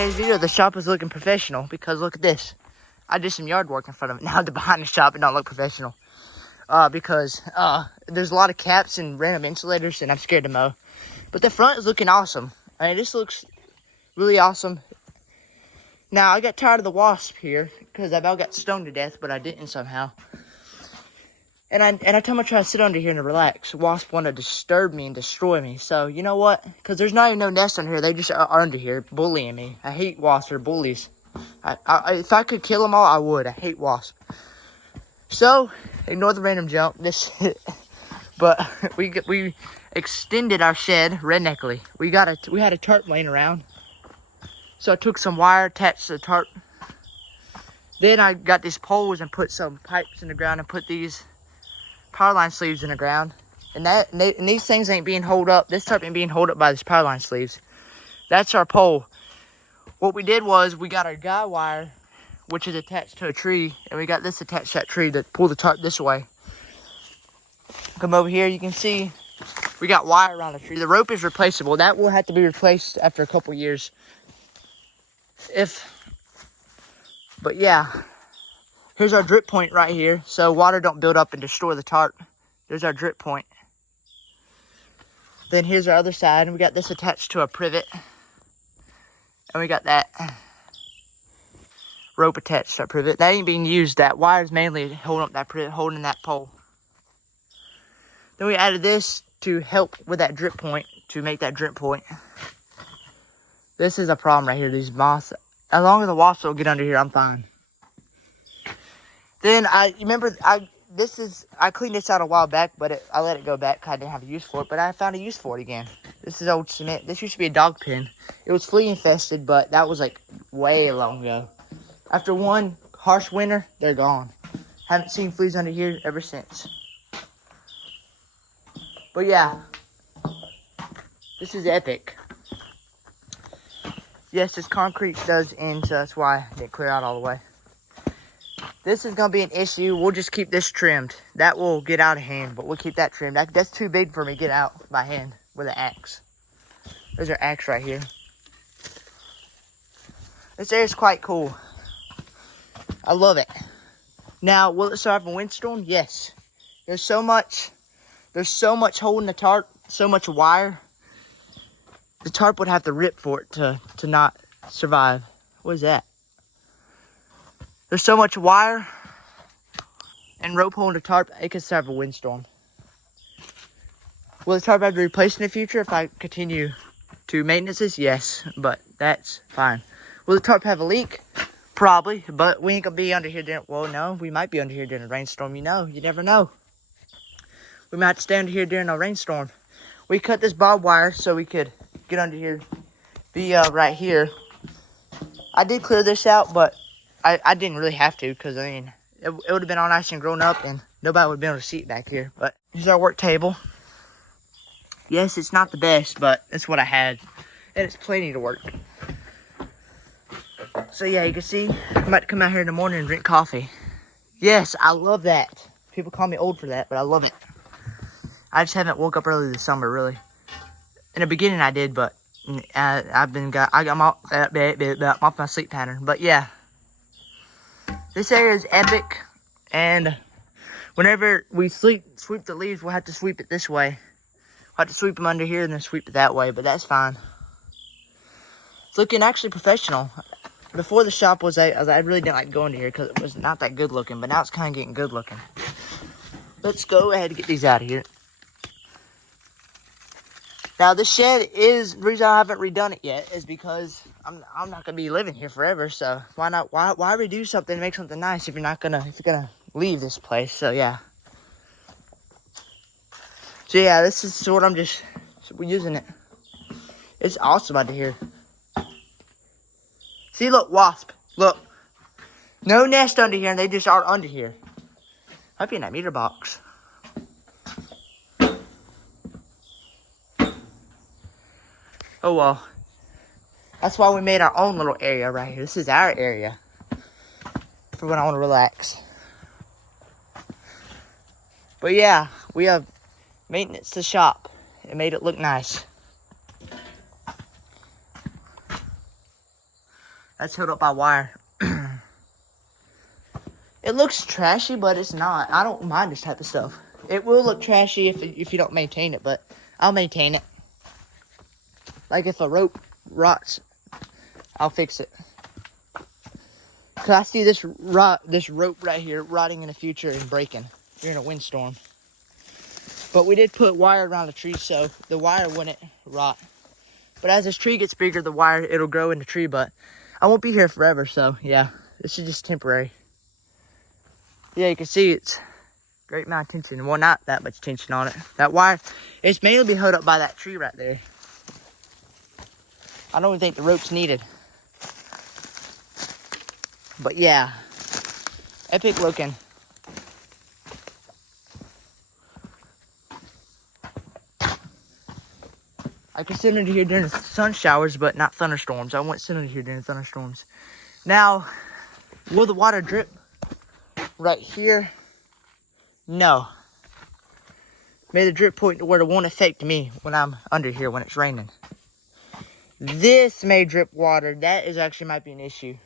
today's video, the shop is looking professional because look at this. I did some yard work in front of it. Now the behind the shop, it don't look professional. Because there's a lot of caps and random insulators and I'm scared to mow. But the front is looking awesome. I mean, this looks really awesome. Now, I got tired of the wasp here because I about got stoned to death, but I didn't somehow. And I told him I try to sit under here and relax. Wasp want to disturb me and destroy me. So, you know what? Because there's not even no nest under here. They just are under here bullying me. I hate wasps. They're bullies. If I could kill them all, I would. I hate wasps. So, ignore the random jump. But we extended our shed redneckly. We had a tarp laying around. So I took some wire, attached to the tarp. Then I got these poles and put some pipes in the ground and put these power line sleeves in the ground. And these things ain't being held up. This tarp ain't being held up by this power line sleeves. That's our pole. What we did was we got our guy wire, which is attached to a tree, and we got this attached to that tree to pull the tarp this way. Come over here, you can see we got wire around the tree. The rope is replaceable. That will have to be replaced after a couple years. But yeah, here's our drip point right here, so water don't build up and destroy the tarp. There's our drip point. Then here's our other side, and we got this attached to a privet. And we got that rope attached to that privet. That ain't being used. That wire is mainly holding up that privet, holding that pole. Then we added this to help with that drip point, to make that drip point. This is a problem right here, these moths. As long as the wasps don't get under here, I'm fine. Then I cleaned this out a while back, but I let it go back because I didn't have a use for it. But I found a use for it again. This is old cement. This used to be a dog pen. It was flea infested, but that was like way long ago. After one harsh winter, they're gone. Haven't seen fleas under here ever since. But yeah, this is epic. Yes, this concrete does end, so that's why I didn't clear out all the way. This is going to be an issue. We'll just keep this trimmed. That will get out of hand, but we'll keep that trimmed. That's too big for me to get out by hand with an axe. There's our axe right here. This area is quite cool. I love it. Now, will it survive a windstorm? Yes. There's so much holding the tarp, so much wire. The tarp would have to rip for it to not survive. What is that? There's so much wire and rope holding the tarp, it could survive a windstorm. Will the tarp have to be replaced in the future if I continue to maintenance this? Yes, but that's fine. Will the tarp have a leak? Probably, but we ain't gonna be under here during, well, no, we might be under here during a rainstorm, you never know. We might have to stay under here during a rainstorm. We cut this barbed wire so we could get under here, be right here. I did clear this out, but I didn't really have to because, I mean, it would have been all nice and grown up and nobody would have been able to see it back here. But here's our work table. Yes, it's not the best, but it's what I had. And it's plenty to work. So yeah, you can see, I'm about to come out here in the morning and drink coffee. Yes, I love that. People call me old for that, but I love it. I just haven't woke up early this summer, really. In the beginning, I did, but I'm off my sleep pattern. But yeah, this area is epic, and whenever we sweep the leaves, we'll have to sweep it this way. We'll have to sweep them under here and then sweep it that way, but that's fine. It's looking actually professional. Before the shop was, I really didn't like going to here because it was not that good looking, but now it's kind of getting good looking. Let's go ahead and get these out of here. Now, this shed is, the reason I haven't redone it yet is because I'm not going to be living here forever, so why redo something and make something nice if you're gonna leave this place, so yeah. So yeah, this is what we're using it. It's awesome under here. See, look, wasp, look. No nest under here, and they just are under here. Might be in that meter box. Oh well, that's why we made our own little area right here. This is our area for when I want to relax. But yeah, we have maintenance the shop. It made it look nice. That's held up by wire. It looks trashy, but it's not. I don't mind this type of stuff. It will look trashy if you don't maintain it, but I'll maintain it. Like if a rope rots, I'll fix it. Cause I see this rope right here rotting in the future and breaking during a windstorm. But we did put wire around the tree so the wire wouldn't rot. But as this tree gets bigger, the wire, it'll grow in the tree. But I won't be here forever, so yeah, this is just temporary. Yeah, you can see it's great amount of tension. Well, not that much tension on it. That wire, it's mainly held up by that tree right there. I don't even think the rope's needed. But yeah, epic looking. I can sit under here during the sun showers, but not thunderstorms. I won't sit under here during thunderstorms. Now, will the water drip right here? No. Made the drip point to where it won't affect me when I'm under here when it's raining. This may drip water. That is actually might be an issue.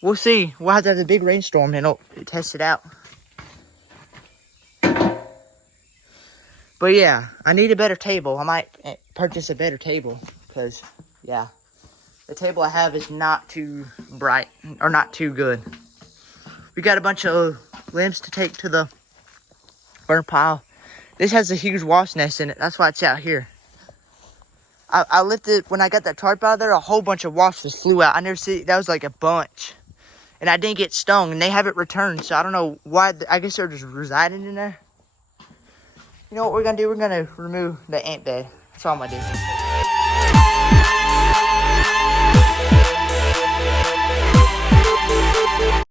We'll see. We'll have to have a big rainstorm and it'll test it out. But yeah, I need a better table. I might purchase a better table because, yeah, the table I have is not too bright or not too good. We got a bunch of limbs to take to the burn pile. This has a huge wasp nest in it. That's why it's out here. I lifted, when I got that tarp out there, a whole bunch of wasps just flew out. I never see, that was like a bunch. And I didn't get stung, and they haven't returned. So I don't know why, I guess they're just residing in there. You know what we're gonna do? We're gonna remove the ant bed. That's all I'm gonna do.